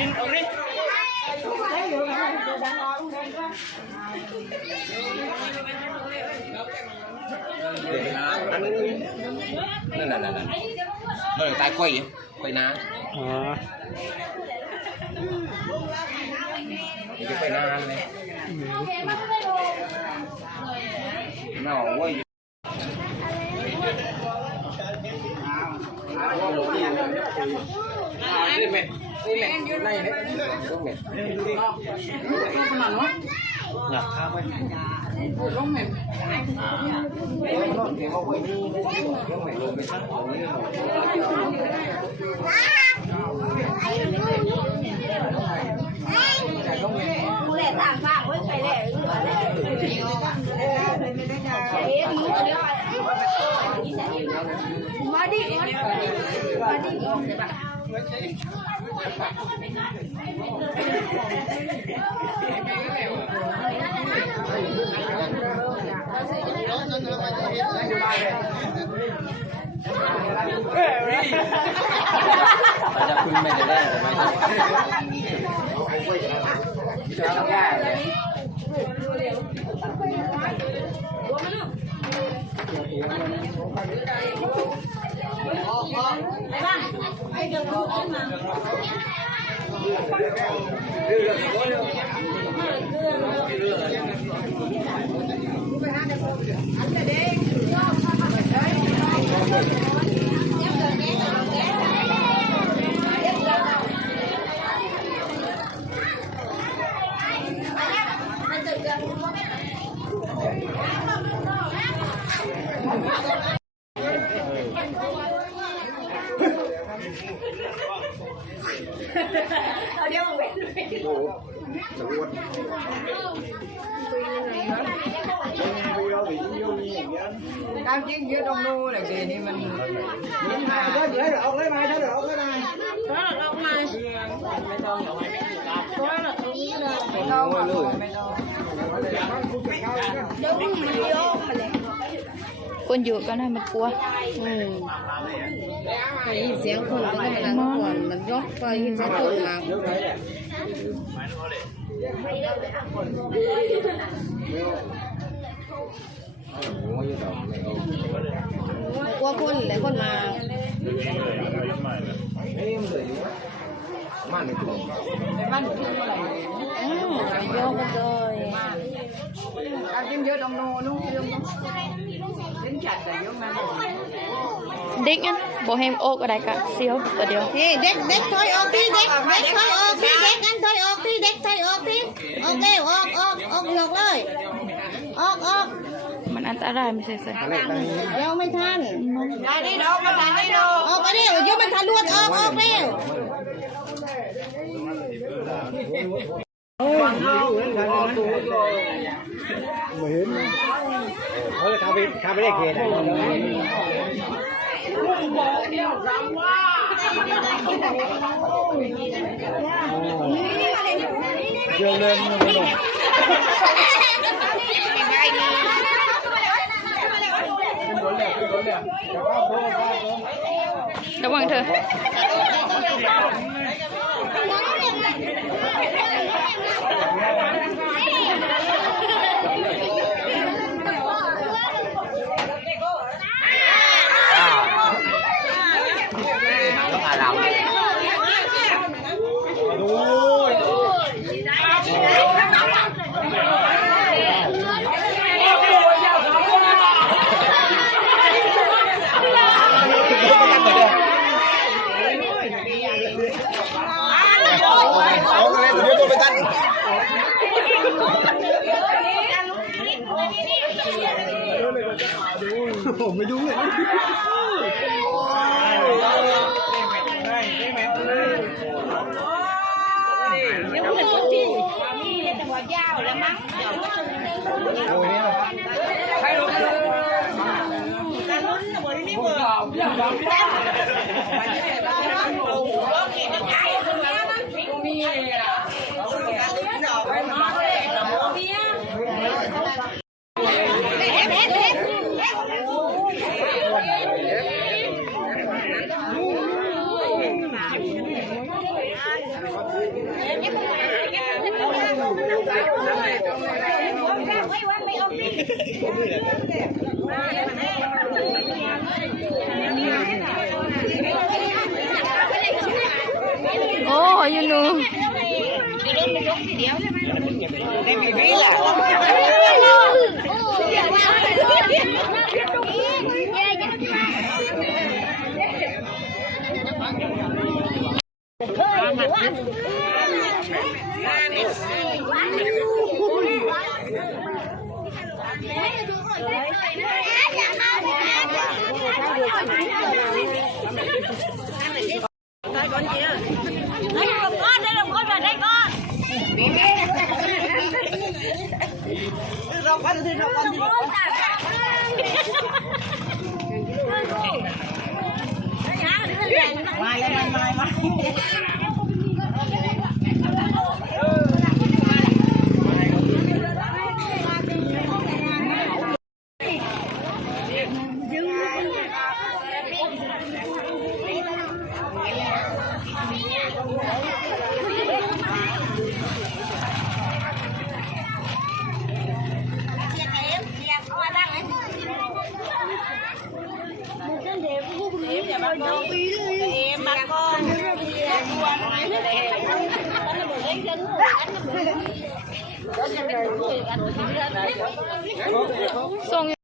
นั่นมันตายกล้วยกล้วยน้าอ๋อจะไปนานเลยน่าโว้ยนี่เม็ดนี่เม็ดต้องเม็ดอยากข้ามไปต้องเม็ดต้องเดี๋ยวเขาไปนี่ต้องเม็ดลงไปสักตรงนี้กูแหละทางฝากไว้ใครแหละมาดิมาดิจะคุณไม่ได้ไม่ได้จะง่ายเลยเดี๋ยวไปCao chiến giữa đông đô là gì thì mình có dễ được lấy mai thôi được lấy mai đó là ông mai đó là đâu mà đúng mình vô mà đẹp คนอยู่ก็ได้มันกลัว ได้ยินเสียงคนก็ได้แล้วก่อนมันยกไปยินเสียงคนมากลัวคนเลยคนมาบ้านในตัวบ้านอยู่ที่ไหนโยกกันเลยการกินเยอะตรงโน้นนู้นเยอะđến chặt là vô mang đích á bộ hem ô ở đây cả siêu ở điều đi đếch thôi ô đi đếch thôi ô đi đếch anh thôi ô đi đếch thôi ô đi ok ngượcเลยมันอันตรายไม่ใช่สิเดี๋ยวไม่ทันได้ดิดอกมาทันได้ดอกออกไปดิเดี๋ยวมันทันลวดออกเร็วไม่เห็นเขาจะทำไปได้เกณฑ์เยอะเลยระวังเธอผมไม่ดูเลยยังไม่รู้ที่มีแต่ว่ายาวแล้วมั้งใครรู้การลุ้นนะบรินี้เบอร์ โอ้ยูนูส่ง